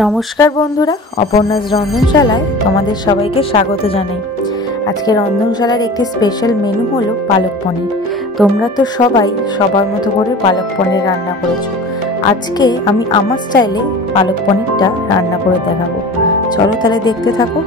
নমস্কার বন্ধুরা, অপর্ণাস রন্ধনশালায় তোমাদের সবাইকে স্বাগত জানাই। আজকে রন্ধনশালার একটি স্পেশাল মেনু হলো পালক পনির। তোমরা তো সবাই সবার মতো করে পালক পনির রান্না করেছো। আজকে আমি আমার স্টাইলে পালক পনিরটা রান্না করে দেখাবো। চলো তাহলে দেখতে থাকো।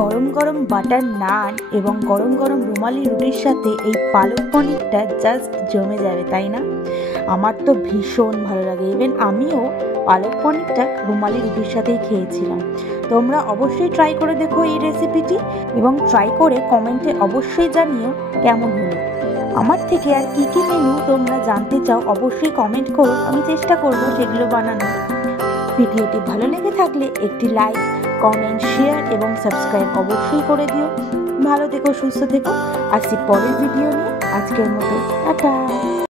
গরম গরম বাটার নান এবং গরম গরম রুমালি রুটির সাথে এই পালক পনিরটা জাস্ট জমে যাবে, তাই না? আমার তো ভীষণ ভালো লাগে। ইভেন আমিও পালক পনিরটা রুমালি রুটির সাথেই খেয়েছিলাম। তোমরা অবশ্যই ট্রাই করে দেখো এই রেসিপিটি এবং ট্রাই করে কমেন্টে অবশ্যই জানিও কেমন হলো। আমার থেকে আর কি কি মেনু তোমরা জানতে চাও অবশ্যই কমেন্ট করো, আমি চেষ্টা করবো সেগুলো বানানোর। ভিডিওটি ভালো লেগে থাকলে একটি লাইক, কমেন্ট, শেয়ার এবং সাবস্ক্রাইব অবশ্যই করে দিও। ভালো থেকো, সুস্থ থেকো। আসছি পরের ভিডিও নিয়ে। আজকের মতো টাটা।